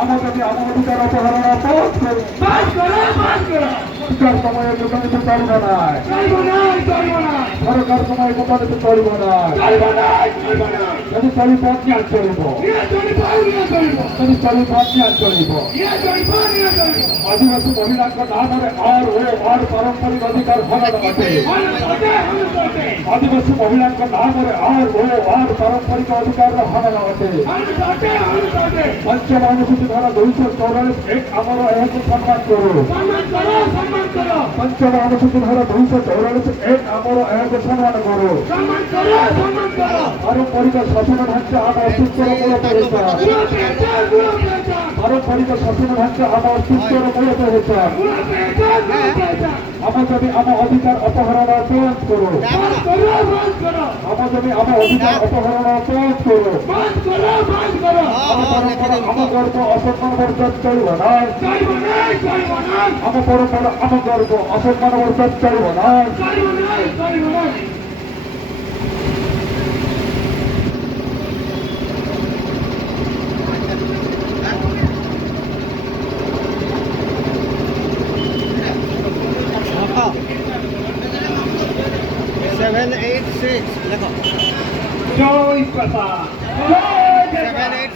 আমাদেরকে আমার অধিকার অপহরণ বন্ধ করুন। সরকার সময়ে দোকানিতে চলবে না, সরকার সময় দোকানিতে চলবে না, যদি চলি পথ নিয়ে চলব, যদি চলি পথ নিয়ে চলব। আদিবাসী মহিলাকে না ধরে আর পারম্পরিক অধিকার হরণ আছে। আদিবাসী মহিলাকে না ধরে আর পারম্পরিক অধিকার হরণ আছে। পঞ্চম অনুসূচি ধারা 244 আমার এহাকে সম্মান করো। পঞ্চম অনুসূচি ধারা 244 আমার এহাকে সম্মান করো। পারম্পরিক শাসন ঢাঞ্চা আমার অস্তিত্বর মূলত হয়েছে। পারম্পরিক শাসন ঢাঞ্চা আমার অস্তিত্বর মূলত হয়েছে। আমার যদি আমার অধিকার অপহরণ বন্ধ করো। আমার যদি আমার অধিকার অপহরণ বন্ধ করো। আমার পরম্পরা আমার গর্ব অসম্মান বর্জন চলব না। আমার পরম্পরা আমার গর্ব অসম্মান বর্জন চলব না। 786 লেখো। জয় পেশা,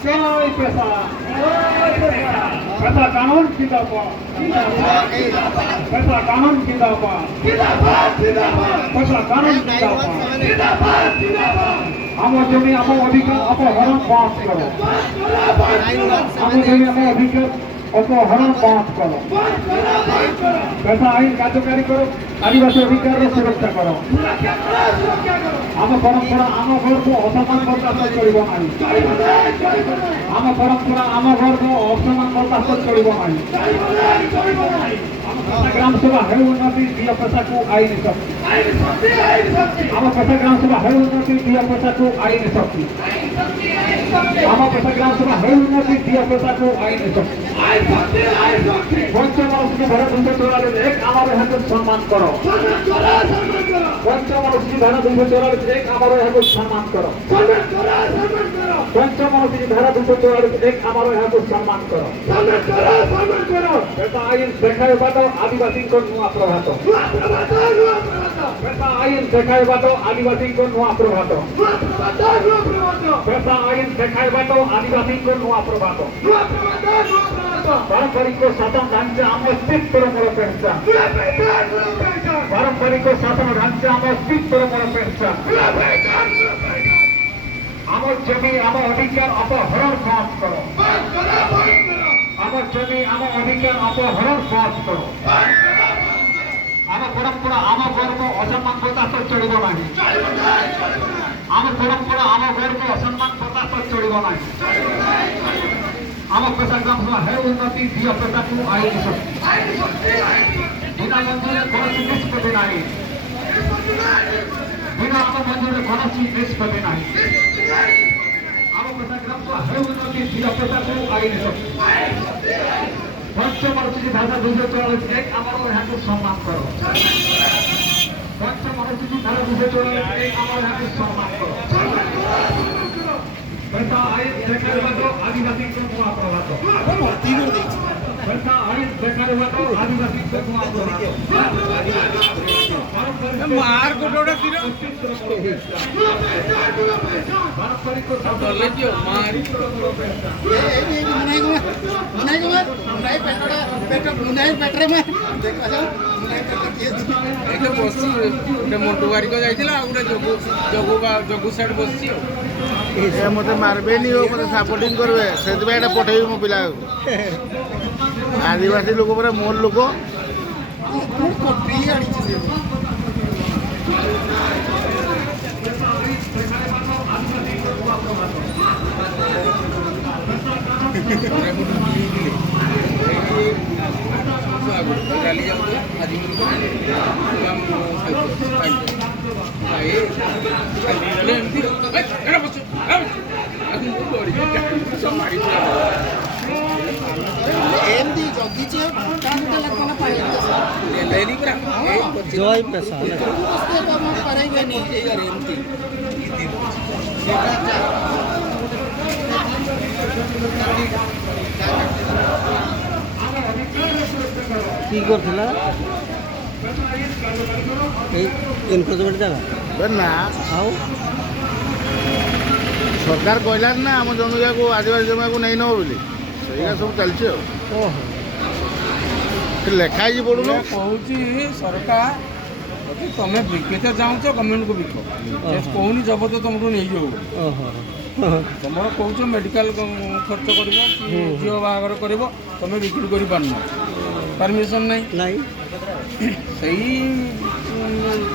জয় পেশা, পেশা কানুন জিন্দাবাদ, পেশা কানুন জিন্দাবাদ, পেশা কানুন জিন্দাবাদ। আমার জমি আমার অধিকার অপহরণ বন্ধ করো। আমার জমি আমার অধিকার অপহরণ বন্ধ করো। পেশা আইন কার্যকারী করো। আদিবাসী অধিকারের সুরক্ষা করো। আমার পরম্পরা আমার গর্ব অসম্মান বরদাস্ত করিব নাই। আমার পরম্পরা আমার গর্ব অসম্মান বরদাস্ত করিব নাই। গ্রাম সভা হে উন্নতি দিয় পেশাকু আইন শক্তি। আমার পেশা গ্রাম সভা হে উন্নতি দিয় পেশাকু আইন শক্তি। আমার পেশা গ্রাম সভা হে উন্নতি দিয় পেশাকু আইন শক্তি। পঞ্চম অনুসূচি ধারা 244 আমার এহাকে সম্মান করো। পঞ্চম অনুসূচি ধারা 244 আমার এহাকে সম্মান করো। পঞ্চম অনুসূচি ধারা 244 আমার এহাকে সম্মান করো। পেশা আইন দেখায় বাদ আদিবাসীଙ୍କ ନୂଆ ପ୍ରଭାତ। পেশা আইন দেখায় বাদ আদিবাসীଙ୍କ ନୂଆ ପ୍ରଭାତ। পেশা আইন দেখায় বাদ আদিবাসীଙ୍କ ନୂଆ ପ୍ରଭାତ। ପାରମ୍ପରିକ ଶାସନ ଢାଞ୍ଚା ଆମ ଅସ୍ତିତ୍ୱର ମୂଳ ପେହଚାନ। ପାରମ୍ପରିକ ଶାସନ ଢାଞ୍ଚା ଆମ ଅସ୍ତିତ୍ୱର ମୂଳ ପେହଚାନ। ଆମ ଜମି ଆମ ଅଧିକାର ଅପହରଣ ବନ୍ଦ କର। ଆମ ଜମି ଆମ ଅଧିକାର ଅପହରଣ ବନ୍ଦ କର। ଆମ ପରମ୍ପରା ଆମ ଗର୍ବ ଅସମ୍ମାନ ବରଦାସ୍ତ ଚଳିବ ନାହିଁ। ଆମ ପରମ୍ପରା ଆମ ଗର୍ବ ଅସମ୍ମାନ ବରଦାସ୍ତ ଚଳିବ ନାହିଁ। ଆମ পেশা গ্রাম সভা হে উন্নতি দিয় পেশাকু আইন শক্তি। বিনা মঞ্জুরে কୌଣସି ନିଷ୍ପତ୍ତି ନାହିଁ। ବିନା ଆମ ମଞ୍ଜୁରରେ କୌଣସି ନିଷ୍ପତ୍ତି ନାହିଁ। ଆମ পেশা গ্রাম সভা হে উন্নতি দিয় পেশাকু আইন শক্তি। পঞ্চম অনুসূচি ধারা 244 আমার এহাকে সম্মান কর। পঞ্চম অনুসূচি ধারা 244 আমার এহাকে সম্মান কর। পেশা আইন দেখার বাদ আদিবাসীଙ୍କ ନୂଆ ପ୍ରଭାତ। পেশা আইন দেখার বাদ আদিবাসীଙ୍କ ନୂଆ ପ୍ରଭାତ। ମାର ଗୋଟେ ତୀର ପାରମ୍ପରିକ ଡଲେ ଦିଅ ମାର ଏଇଟା ବସିଛି ଗୋଟେ ମଣ୍ଟୁ ବାରିକ ଯାଇଥିଲା ଆଉ ଗୋଟେ ଜଗୁ ସାଇଡ୍ ବସିଛି ଆଉ ଏ ମୋତେ ମାରବେନି ଓ ମୋତେ ସପୋର୍ଟିଂ କରିବେ ସେଥିପାଇଁ ଏଇଟା ପଠେଇବି ମୋ ପିଲାକୁ। ଆଦିବାସୀ ଲୋକ ପରା ମୋର ଲୋକ। ଚାଲି ଯାଉଛୁ ଆଜି ଏମିତି ଏମିତି ଜଗିଛି ଆଉ ଘଣ୍ଟା ଘଣ୍ଟା ଲାଗିଲା ପାଣି ଜୟ ପେଶା ପାରାଇବେନି ଏମିତି ଏମିତି কি করছিলা এই এনক্রোচমেন্ট জায়গা বে ନା ଆଉ ସରକାର କହିଲାନି ନା ଆମ ଜମିକୁ ଆଦିବାସୀ ଜମିକୁ ନେଇ ନେବ ବୋଲି ସେଇଟା ସବୁ ଚାଲିଛି ଆଉ ଓହୋ ସେ ଲେଖା ହେଇଛି ପଡ଼ୁନୁ କହୁଛି ସରକାର ଯଦି ତମେ ବିକିତେ ଚାହୁଁଛ ଗଭର୍ଣ୍ଣମେଣ୍ଟକୁ ବିକ ସେ କହୁନି ଜବତ ତମଠୁ ନେଇଯିବ ବୋଲି। ଓହୋ ତମର କହୁଛ ମେଡ଼ିକାଲ ଖର୍ଚ୍ଚ କରିବ କି ଝିଅ ବାହାଘର କରିବ ତମେ ବିକ୍ରି କରିପାରୁନ ପରମିଶନ ନାହିଁ ନାଇଁ ସେଇ